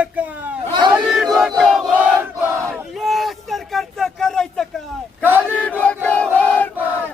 करायचं काय? या सरकारचं करायचं काय खाली डोकं वर पाय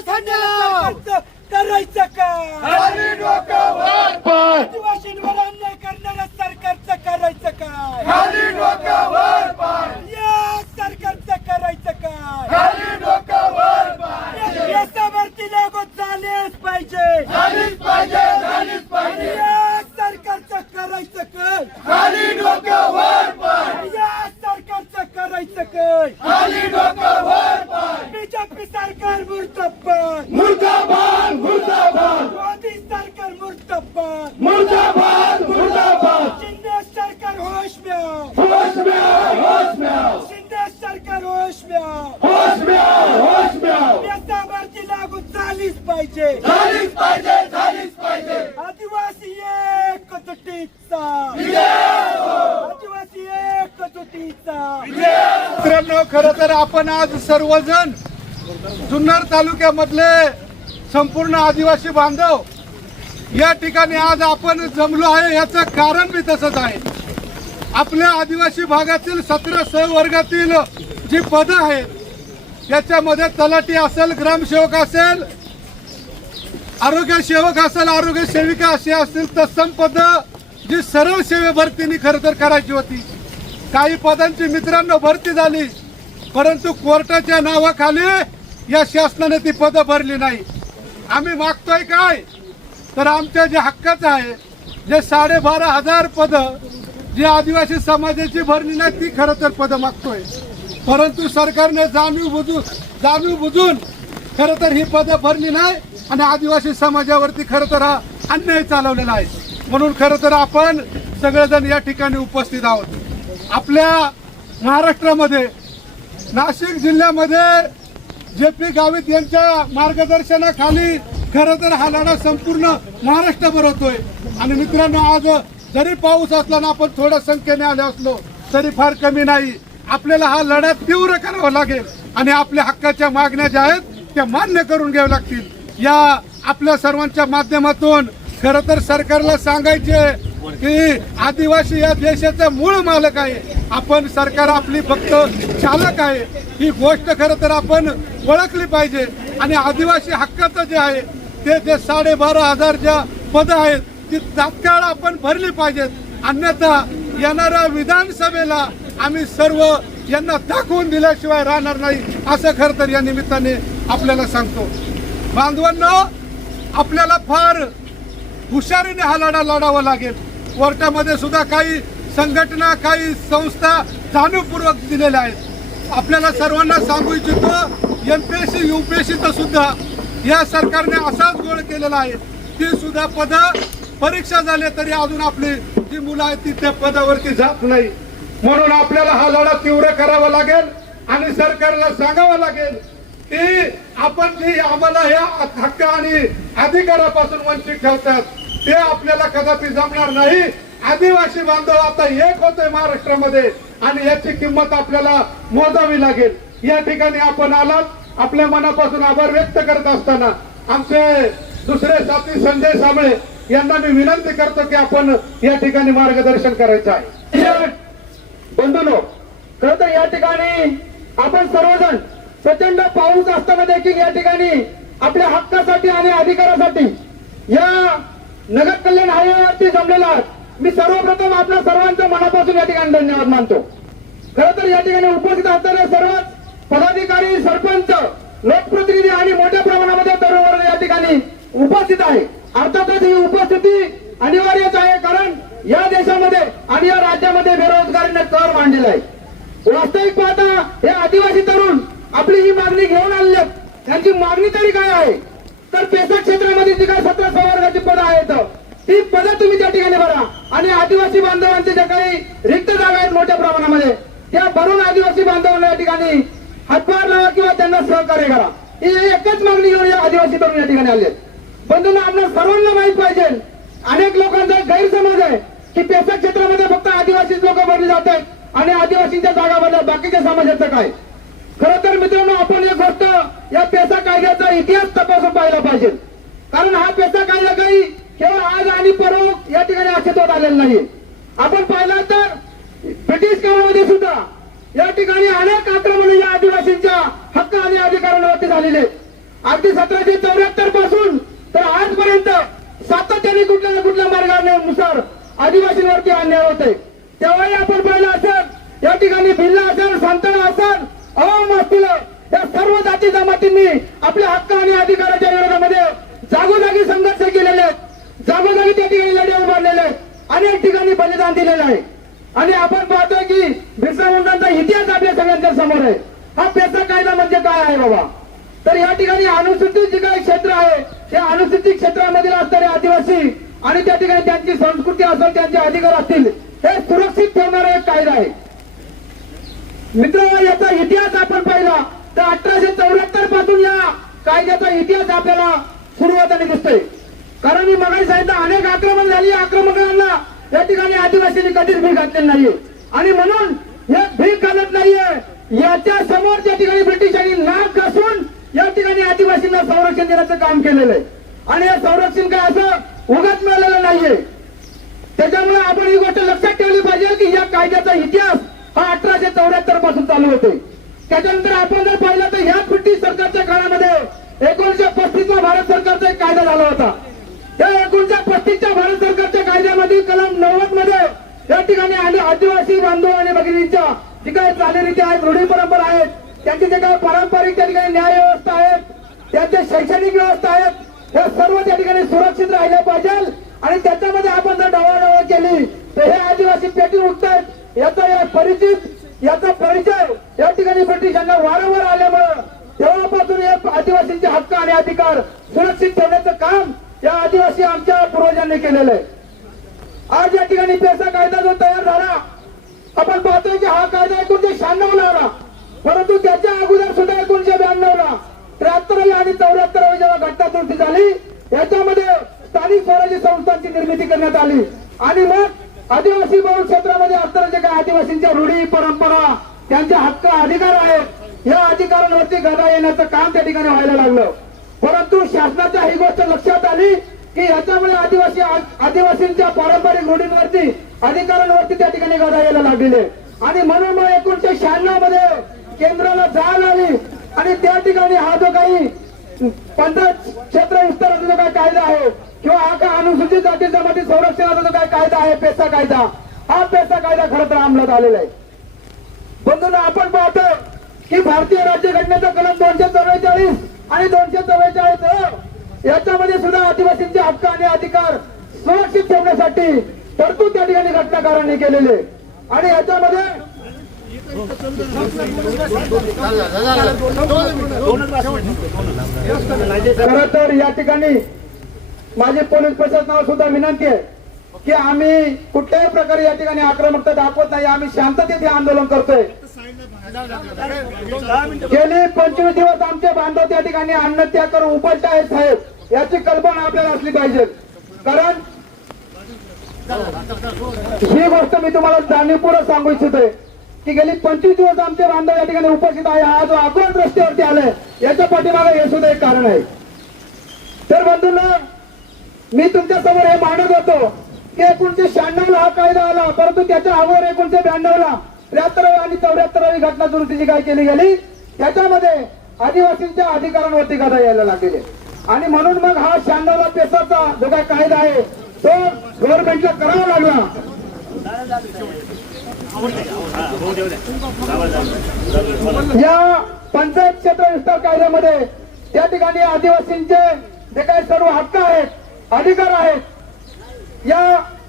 सरकारचं करायचं काय खाली डोकं वर पाय आदिवासींवर अन्याय करणाऱ्या सरकारचं करायचं काय खाली डोकं वर पाय या सरकारचं करायचं काय खाली डोकं वर पाय देशावरती लागू झालेच पाहिजे झालीच पाहिजे झालीच पाहिजे या सरकारचं करायचं काय खाली डोकं वर पाय या सरकारचं करायचं काय खाली डोकं वर पाय बीजेपी सरकार मुर्तब्बाद मुर्दाबाद मुर्दाबाद मोदी सरकार मुर्तब्बाद मुर्दाबाद मुर्दाबाद शिंदे सरकार होश में आओ होश में आओ होश में आओ शिंदे सरकार होश में आओ होश में आओ होश में आओ देशावरती लागू झालीच पाहिजे. झालीच पाहिजे झालीच पाहिजे. आदिवासी एक तुटीचा आदिवासी एक तुटीचा मित्रांनो खर तर आपण आज सर्वजण जुन्नर तालुक्यामधले संपूर्ण आदिवासी बांधव या ठिकाणी आज आपण जमलो आहे याचं कारण बी तसंच आहे. आपल्या आदिवासी भागातील सतरा स वर्गातील जी पदं आहेत याच्यामध्ये तलाठी असेल ग्रामसेवक असेल आरोग्य सेवक असेल आरोग्य सेविका असे असतील तत्सम पद जी सरळ सेवे भरतीने खरं तर करायची होती. काही पदांची मित्रांनो भरती झाली परंतु कोर्टाच्या नावाखाली या शासनाने ती पदं भरली नाही. आम्ही मागतोय काय? तर आमच्या जे हक्काचं आहे जे साडेबारा हजार पदं जी आदिवासी समाजाची भरली नाही ती खरं तर पदं मागतोय. परंतु सरकारने जाणीव बुजून जाणीव बुजून खरं तर ही पदं भरली नाही. आणि आदिवासी समाजावरती खरं तर हा अन्याय चालवलेला आहे. म्हणून खरं तर आपण सगळेजण या ठिकाणी उपस्थित आहोत. आपल्या महाराष्ट्रामध्ये नाशिक जिल्ह्यामध्ये जे पी गावित यांच्या मार्गदर्शनाखाली खरं तर हा लढा संपूर्ण महाराष्ट्रभर होतोय. आणि मित्रांनो आज जरी पाऊस असला ना आपण थोड्या संख्येने आले असलो तरी फार कमी नाही. आपल्याला हा लढा तीव्र करावा लागेल. आणि आपल्या हक्काच्या मागण्या ज्या आहेत त्या मान्य करून घ्याव्या लागतील. या आपल्या सर्वांच्या माध्यमातून खर तर सरकारला सांगायचे की आदिवासी या देशाचा मूळ मालक आहे. आपण सरकार आपली फक्त चालक आहे. ही गोष्ट खरं तर आपण ओळखली पाहिजे. आणि आदिवासी हक्काचं जे आहे ते जे साडेबारा हजार ज्या पदं आहेत ती तात्काळ आपण भरली पाहिजेत. अन्यथा येणाऱ्या विधानसभेला आम्ही सर्व यांना दाखवून दिल्याशिवाय राहणार नाही असं खरं तर या निमित्ताने आपल्याला सांगतो. बांधवांना आपल्याला फार हुशारीने हा लढा लढावा लागेल. कोर्टामध्ये सुद्धा काही संघटना काही संस्था जाणीवपूर्वक दिलेल्या आहेत. आपल्याला सर्वांना सांगू इच्छितो M P S C U P S सीचं सुद्धा या सरकारने असाच गोळ केलेला आहे. ती सुद्धा पद परीक्षा झाली तरी अजून आपली जी मुलं आहेत ती त्या पदावरती जात नाही. म्हणून आपल्याला हा लढा तीव्र करावा लागेल आणि सरकारला सांगावं लागेल की आपण जी आम्हाला या हक्क आणि अधिकारापासून वंचित ठेवतात ते आपल्याला कदापि जमणार नाही. आदिवासी बांधव आता एक होतोय महाराष्ट्रामध्ये आणि याची किंमत आपल्याला मोजावी लागेल. या ठिकाणी आपण आलात आपल्या मनापासून आभार व्यक्त करत असताना आमचे दुसरे साथी संजय साबळे यांना मी विनंती करतो की आपण या ठिकाणी मार्गदर्शन करायचं आहे. बंधूनो खर तर या ठिकाणी आपण सर्वजण प्रचंड पाऊस असताना देखील या ठिकाणी आपल्या हक्कासाठी आणि अधिकारासाठी या नगर कल्याण हायवेवरती जमलेला मी सर्वप्रथम आपल्या सर्वांच्या मनापासून या ठिकाणी धन्यवाद मानतो. खर तर या ठिकाणी उपस्थित असणारे सर्वच पदाधिकारी सरपंच लोकप्रतिनिधी आणि मोठ्या प्रमाणामध्ये तरुण वर्ग या ठिकाणी उपस्थित आहे. अर्थातच ही उपस्थिती अनिवार्यच आहे कारण या देशामध्ये आणि या राज्यामध्ये बेरोजगारीने कर मांडलेला आहे. वास्तविक पाहता हे आदिवासी तरुण आपली ही मागणी घेऊन आलेले त्यांची मागणी तरी काय आहे? तर पेसा क्षेत्रामध्ये जी काय सतरा संवर्गाची पदं आहेत ती पद तुम्ही त्या ठिकाणी भरा. आणि आदिवासी बांधवांचे ज्या काही रिक्त जागा आहेत मोठ्या प्रमाणामध्ये त्या भरून आदिवासी बांधवांना या ठिकाणी हातभार लावा किंवा त्यांना सहकार्य करा. ही एकच मागणी घेऊन या आदिवासी तरुण या ठिकाणी आले. बंधूंना आपल्या सर्वांना माहीत पाहिजे अनेक लोकांचा गैरसमज आहे की पेसा क्षेत्रामध्ये फक्त आदिवासीच लोक भरली जात आहेत आणि आदिवासींच्या जागा भरल्या बाकीच्या समाजाचं काय? खर तर मित्रांनो आपण एक गोष्ट या पेसा कायद्याचा इतिहास तपासून पाहिला पाहिजे. कारण हा पेसा कायदा काही केवळ आज आणि परवा या ठिकाणी अस्तित्वात आलेला नाही आपण पाहिला तर ब्रिटिश काळामध्ये सुद्धा या ठिकाणी अनेक आक्रमण या आदिवासींच्या हक्क आणि अधिकारांवरती झालेले. अगदी सतराशे चौऱ्याहत्तरपासून तर आजपर्यंत सातत्याने कुठल्या ना कुठल्या मार्गानुसार आदिवासींवरती अन्याय होते तेव्हाही आपण पाहिलं असेल या ठिकाणी भिल्ला असेल संतान असेल अवाम असतील या सर्व जाती जमातींनी आपल्या हक्क आणि अधिकाराच्या विरोधामध्ये जागोजागी संघर्ष केलेले आहेत. जागोजागी त्या ठिकाणी लढे उभारलेले आहेत. अनेक ठिकाणी बलिदान दिलेलं आहे. आणि आपण पाहतोय की बिरसा मुंडांचा इतिहास आपल्या सगळ्यांच्या समोर आहे. हा पेसा कायदा म्हणजे काय आहे बाबा? तर या ठिकाणी अनुसूचित जे काही क्षेत्र आहे त्या अनुसूचित क्षेत्रामधील असणारे आदिवासी आणि त्या ठिकाणी त्यांची संस्कृती असेल त्यांचे अधिकार असतील हे सुरक्षित ठेवणारा एक कायदा आहे. मित्र याचा इतिहास आपण पाहिला. तर अठराशे चौऱ्याहत्तरपासून या कायद्याचा इतिहास आपल्याला सुरू होताना दिसतोय. कारण मी मगाई सांगितलं अनेक आक्रमण झाली. आक्रमकांना या ठिकाणी आदिवासींनी कधीच भीक घातलेली नाहीये. आणि म्हणून हे भीक घालत नाहीये. याच्या समोर त्या ठिकाणी ब्रिटिशांनी नाक घासून या ठिकाणी आदिवासींना संरक्षण देण्याचं काम केलेलं आहे आणि हे संरक्षण काय असं? उगाच मिळालेलं नाहीये. त्याच्यामुळे आपण ही गोष्ट लक्षात ठेवली पाहिजे की या कायद्याचा इतिहास हा अठराशे चौऱ्याहत्तरपासून चालू होते. त्याच्यानंतर आपण जर पाहिलं तर ह्या ब्रिटिश सरकारच्या काळामध्ये एकोणीशे पस्तीस ला भारत सरकारचा एक कायदा झाला होता. या एकोणीशे पस्तीसच्या भारत सरकारच्या कायद्यामध्ये कलम नव्वदमध्ये या ठिकाणी आदि- आदिवासी बांधव आणि भगिनींच्या जे काही चालीरीती आहेत रूढी परंपरा आहेत त्यांची जे काही पारंपरिक त्या ठिकाणी न्याय व्यवस्था आहेत त्यांचे शैक्षणिक व्यवस्था आहेत हे सर्व त्या ठिकाणी सुरक्षित राहिल्या पाहिजे आणि त्याच्यामध्ये आपण जर डवाडवळ केली तर हे आदिवासी पेटी उठतात याचा या परिचित याचा परिचय या ठिकाणी ब्रिटिशांना वारंवार आल्यामुळं तेव्हापासून या आदिवासींचे हक्क आणि अधिकार सुरक्षित ठेवण्याचं काम या आदिवासी आमच्या पूर्वजांनी केलेलं आहे. आज या ठिकाणी पेसा कायदा जो तयार झाला आपण पाहतोय की हा कायदा एकोणीशे शहाण्णव ला आला परंतु त्याच्या अगोदर सुद्धा एकोणीशे ब्याण्णव ला त्र्याहत्तरावी आणि चौऱ्याहत्तरावी जेव्हा घटना दुरुस्ती झाली याच्यामध्ये स्थानिक स्वराज्य संस्थांची निर्मिती करण्यात आली. आणि मग आदिवासी बहुल क्षेत्रामध्ये असताना जे काही आदिवासींच्या रूढी परंपरा त्यांचे हक्क अधिकार आहेत या अधिकारांवरती गदा येण्याचं काम त्या ठिकाणी व्हायला लागलं. परंतु शासनाच्या ही गोष्ट लक्षात आली की याच्यामुळे आदिवासी आदिवासींच्या पारंपरिक रूढींवरती अधिकारांवरती त्या ठिकाणी गदा यायला लागलेले आणि म्हणून मग एकोणीशे शहाण्णवमध्ये केंद्राला जाण आली. आणि त्या ठिकाणी हा जो काही पंचायत क्षेत्र विस्ताराचा जो काही कायदा आहे किंवा हा का अनुसूचित जाती जमाती संरक्षणाचा जो काय कायदा आहे पेसा कायदा हा पेसा कायदा खरं तर अंमलात आलेला आहे. बंधूंनो आपण पाहतो की भारतीय राज्यघटनेचा कलम दोनशे चव्वेचाळीस आणि दोनशे चव्वेचाळीस याच्यामध्ये सुद्धा आदिवासींचे हक्क आणि अधिकार सुरक्षित ठेवण्यासाठी तरतूद त्या ठिकाणी घटनाकारांनी केलेले आणि याच्यामध्ये खरं तर या ठिकाणी माझी पोलीस प्रशासनावर सुद्धा विनंती आहे की आम्ही कुठल्याही प्रकारे या ठिकाणी आक्रमकता दाखवत नाही आम्ही शांततेत हे आंदोलन करतोय. गेली पंचवीस दिवस आमचे बांधव त्या ठिकाणी अन्नत्याग करून उपास्य आहेत साहेब. याची कल्पना आपल्याला असली पाहिजे. कारण ही गोष्ट मी तुम्हाला जाणीवपूर्वक सांगू इच्छितोय की गेली पंचवीस दिवस आमचे बांधव या ठिकाणी उपस्थित आहे. हा जो आक्रोश रस्त्यावरती आलाय याच्या पाठीमागे हे सुद्धा एक कारण आहे. तर बंधूंना मी तुमच्यासमोर हे मांडत होतो की एकोणीशे शहाण्णव ला हा कायदा आला परंतु त्याच्या अगोदर एकोणीशे ब्याण्णव ला त्र्याहत्तरावी आणि चौऱ्याहत्तरावी घटना दुरुस्तीची काय केली गेली? त्याच्यामध्ये आदिवासींच्या अधिकारांवरती गदा यायला लागलेली आणि म्हणून मग हा शहाण्णव ला पेसाचा जो काय कायदा आहे तो गव्हर्नमेंटला करावा लागला. या पंचायत क्षेत्र विस्तार कायद्यामध्ये त्या ठिकाणी आदिवासींचे जे काही सर्व हक्क आहेत अधिकार आहेत. या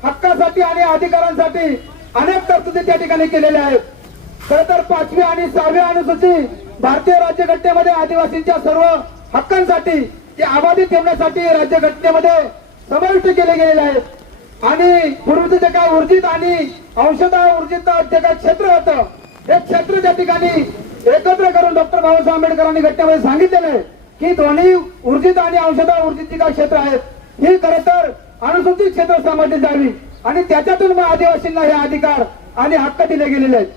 हक्कासाठी आणि अधिकारांसाठी अनेक तरतुदी त्या ठिकाणी केलेल्या आहेत. खर तर पाचवी आणि सहावी अनुसूची भारतीय राज्यघटनेमध्ये आदिवासींच्या सर्व हक्कांसाठी ते अबाधित ठेवण्यासाठी राज्यघटनेमध्ये समाविष्ट केले गेलेले आहेत. आणि पूर्वीचं जे काय ऊर्जित आणि अंशतः ऊर्जित जे काय क्षेत्र होतं हे क्षेत्र त्या ठिकाणी एकत्र करून डॉक्टर बाबासाहेब आंबेडकरांनी घटनेमध्ये सांगितलेलं आहे की दोन्ही ऊर्जित आणि अंशतः ऊर्जित जी काही क्षेत्र आहेत ही खरं तर अनुसूचित क्षेत्र समजली जावी. आणि त्याच्यातून मग आदिवासींना हे अधिकार आणि हक्क दिले गेलेले आहेत.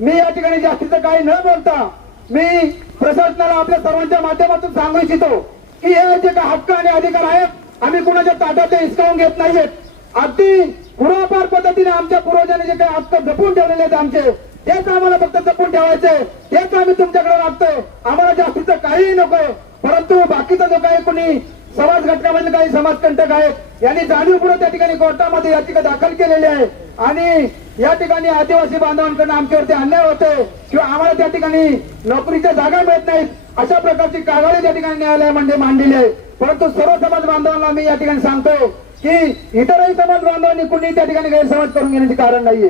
मी या ठिकाणी जास्तीचं काही न बोलता मी प्रशासनाला आपल्या सर्वांच्या माध्यमातून सांगू इच्छितो की हे जे काही हक्क आणि अधिकार आहेत आम्ही कुणाच्या ताटात हिसकावून घेत नाहीयेत. अगदी पूर्वापार पद्धतीने आमच्या पूर्वजांनी जे काही हक्क जपून ठेवलेले आहेत आमचे तेच आम्हाला फक्त जपून ठेवायचे तेच आम्ही तुमच्याकडे मागतोय. आम्हाला जास्तीचं काहीही नकोय परंतु बाकीचा जो काही कुणी समाज घटकामधील काही समाजकंटक आहेत यांनी जाणीवपूर्वक त्या ठिकाणी कोर्टामध्ये याचिका दाखल केलेली आहे. आणि या ठिकाणी आदिवासी बांधवांकडून आमच्यावरती अन्याय होतोय किंवा आम्हाला त्या ठिकाणी नोकरीच्या जागा मिळत नाहीत अशा प्रकारची कागाळी त्या ठिकाणी न्यायालयामध्ये मांडलेली आहे. परंतु सर्व समाज बांधवांना मी या ठिकाणी सांगतो की इतरही समाज बांधवांनी कुणी त्या ठिकाणी गैरसमज करून घेण्याचे कारण नाहीये.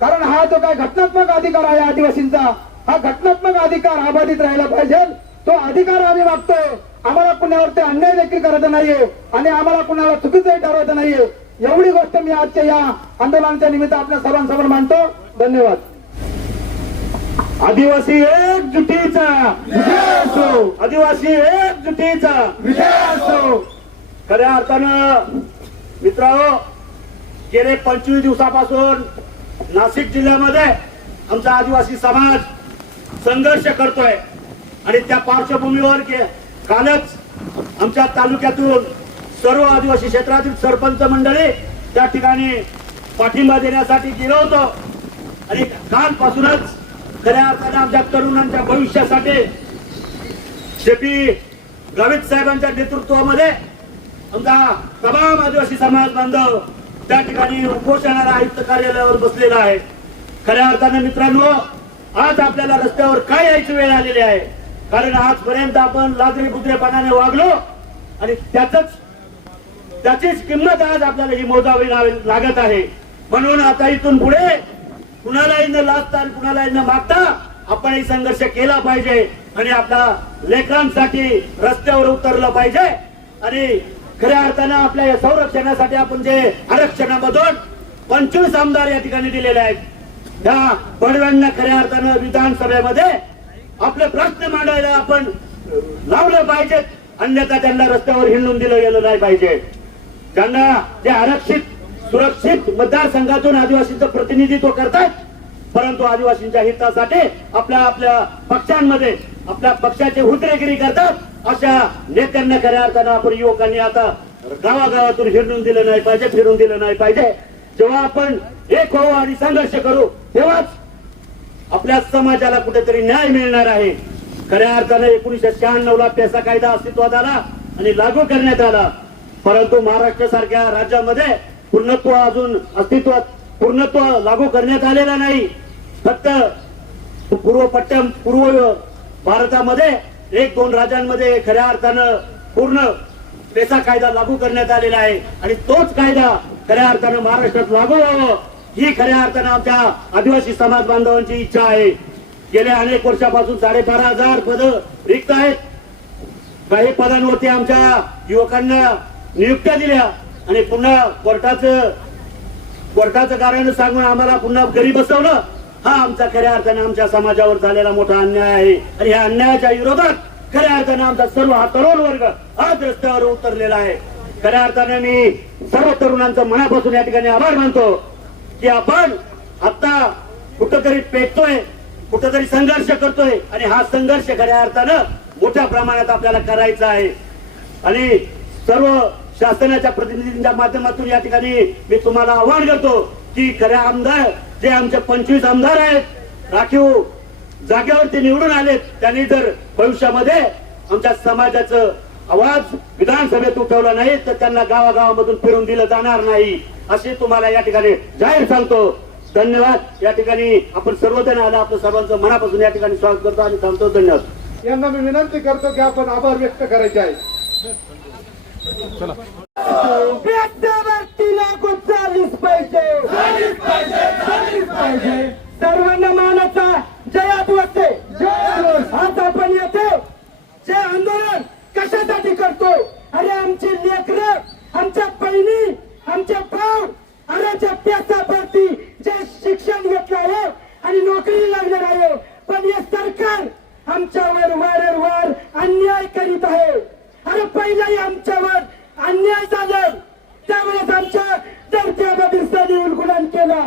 कारण हा जो काय घटनात्मक अधिकार आहे आदिवासींचा हा घटनात्मक अधिकार अबाधित राहायला पाहिजे तो अधिकार आम्ही मागतोय. आम्हाला कुणावरती अन्याय देखील करायचा नाहीये आणि आम्हाला कुणाला चुकीचंही ठरवायचं नाहीये. एवढी गोष्ट मी आजच्या या आंदोलनाच्या निमित्त आपल्या सर्वांसमोर मांडतो. धन्यवाद. आदिवासी एकजुटीचा विजय असो. आदिवासी एकजुटीचा विजय असो. खऱ्या अर्थानं मित्रांनो गेले पंचवीस दिवसापासून नाशिक जिल्ह्यामध्ये आमचा आदिवासी समाज संघर्ष करतोय आणि त्या पार्श्वभूमीवर के- कालच आमच्या तालुक्यातून सर्व आदिवासी क्षेत्रातील सरपंच मंडळी त्या ठिकाणी पाठिंबा देण्यासाठी गेलो होतो. आणि कालपासूनच खऱ्या अर्थाने आमच्या तरुणांच्या भविष्यासाठी शेपी गावित साहेबांच्या नेतृत्वामध्ये आमचा तमाम आदिवासी समाज बांधव त्या ठिकाणी उपोषणाला आयुक्त कार्यालयावर बसलेला आहे. खऱ्या अर्थानं मित्रांनो आज आपल्याला रस्त्यावर काय यायची वेळ आलेली आहे? कारण आजपर्यंत आपण लाजरे बुद्रेपणाने वागलो आणि त्याच त्याचीच किंमत आज आपल्याला ही मोजावी लागत आहे. म्हणून आता इथून पुढे कुणालाही न लाजता आणि कुणालाही न मागता आपणही संघर्ष केला पाहिजे आणि आपल्या लेकरांसाठी रस्त्यावर उतरलं पाहिजे. आणि खऱ्या अर्थानं आपल्या या संरक्षणासाठी आपण जे आरक्षणामधून पंचवीस आमदार या ठिकाणी दिलेले आहेत. त्या बडव्यांना खऱ्या अर्थानं विधानसभेमध्ये आपले प्रश्न मांडायला आपण लावलं पाहिजे. अन्यथा त्यांना रस्त्यावर हिंडून दिलं गेलं नाही पाहिजे. त्यांना जे आरक्षित सुरक्षित मतदारसंघातून आदिवासींचं प्रतिनिधित्व करतात परंतु आदिवासींच्या हितासाठी आपल्या आपल्या पक्षांमध्ये आपल्या पक्षाचे हुद्रेगिरी करतात अशा नेत्यांना खऱ्या अर्थानं आपण युवकांनी आता गावागावातून हिंडून दिलं नाही पाहिजे फिरून दिलं नाही पाहिजे. जेव्हा आपण एक होऊ आणि संघर्ष करू तेव्हाच आपल्या समाजाला कुठेतरी न्याय मिळणार आहे. खऱ्या अर्थानं एकोणीशे शहाण्णव ला पेसा कायदा अस्तित्वात आला आणि लागू करण्यात आला. परंतु महाराष्ट्र सारख्या राज्यामध्ये पूर्णत्व अजून अस्तित्वात पूर्णत्व लागू करण्यात आलेला नाही. फक्त पूर्व पट्ट्या पूर्व भारतामध्ये एक दोन राज्यांमध्ये खऱ्या अर्थानं पूर्ण पेसा कायदा लागू करण्यात आलेला आहे. आणि तोच कायदा खऱ्या अर्थानं महाराष्ट्रात लागू व्हावं. ही खऱ्या अर्थानं आमच्या आदिवासी समाज बांधवांची इच्छा आहे. गेल्या अनेक वर्षापासून साडेबारा हजार पद रिक्त आहेत. काही पदांवरती आमच्या युवकांना नियुक्त्या दिल्या आणि पुन्हा कोर्टाचं कोर्टाचं कारण सांगून आम्हाला पुन्हा घरी बसवलं. हा आमचा खऱ्या अर्थाने आमच्या समाजावर झालेला मोठा अन्याय आहे. आणि या अन्यायाच्या विरोधात खऱ्या अर्थाने आमचा सर्व हा तरुण वर्ग आज रस्त्यावर उतरलेला आहे. खऱ्या अर्थाने मी सर्व तरुणांचं मनापासून या ठिकाणी आभार मानतो. की आपण आता कुठंतरी पेटतोय कुठंतरी संघर्ष करतोय आणि हा संघर्ष खऱ्या अर्थानं मोठ्या प्रमाणात आपल्याला करायचा आहे. आणि सर्व शासनाच्या प्रतिनिधींच्या माध्यमातून या ठिकाणी मी तुम्हाला आवाहन करतो की खऱ्या आमदार जे आमचे पंचवीस आमदार आहेत राखीव जागेवरती निवडून आलेत त्यांनी जर भविष्यामध्ये आमच्या समाजाचं आवाज विधानसभेत उठवला नाही तर त्यांना गावागावामधून फिरून दिलं जाणार नाही. असे तुम्हाला या ठिकाणी जाहीर सांगतो. धन्यवाद. या ठिकाणी आपण सर्वजण आला आपलं सर्वांचं मनापासून या ठिकाणी स्वागत करतो आणि थांबतो. धन्यवाद. यांना मी विनंती करतो की आपण आभार व्यक्त करायचे आहे. सर्वांना मानाचा जय आदिवासी आज आपण येथे जे आंदोलन. कशासाठी करतो? अरे आमची लेकर आमच्या बहिणी आमच्या भाऊ अरे जे पेसावरती जे शिक्षण घेतलं आहे आणि नोकरी लागणार आहे पण हे सरकार आमच्यावर वारंवार अन्याय करीत आहे अरे पहिलाही आमच्यावर अन्याय झाला त्यावेळेस आमच्या दर्जाला बिरसाने उलगुलान केला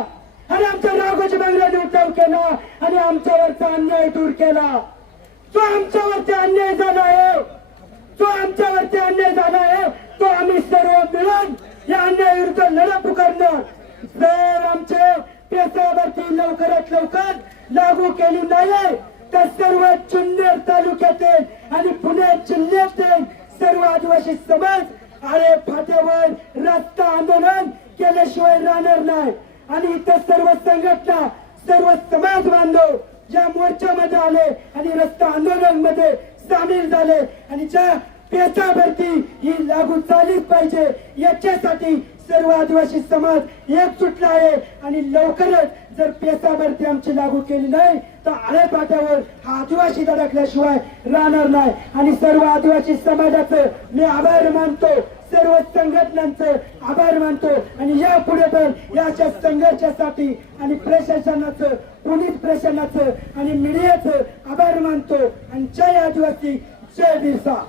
आणि आमच्या राघोजी बांगल्याने उठाव केला आणि आमच्यावरचा अन्याय दूर केला तो आमच्यावर लढा पुकारणार जर आमचे लवकरात लवकर लागू केली नाही तर सर्व जुन्नर तालुक्यातील आणि पुणे जिल्ह्यातील सर्व आदिवासी समाज आळे फाट्यावर रस्ता आंदोलन केल्याशिवाय राहणार नाही. आणि इतर सर्व संघटना सर्व समाज बांधव ज्या मोर्चामध्ये आले आणि रस्ता आंदोलनमध्ये सामील झाले आणि ज्या पेचा भरती ही लागू झालीच पाहिजे याच्यासाठी सर्व आदिवासी समाज एकजुटला आहे. आणि लवकरच जर पेसा भरती आमची लागू केली नाही तर आळे पाट्यावर हा आदिवासी धडकल्याशिवाय राहणार नाही. आणि सर्व आदिवासी समाजाचं मी आभार मानतो. सर्व संघटनांचं आभार मानतो. आणि या पुढे पण याच्या संघर्षासाठी आणि प्रशासनाचं पोलीस प्रशासनाचं आणि मीडियाचं आभार मानतो. आणि जय आदिवासी जय बिरसा.